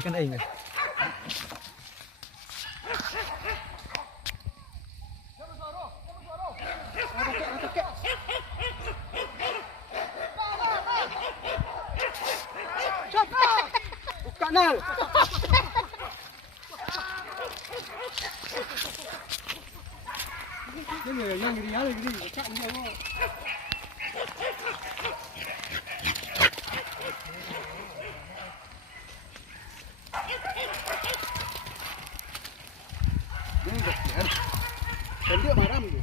Ikan aing. Buka nal. Ini yang gini ada gini, buka ni apa? Ini dah. Dan dia maram tu.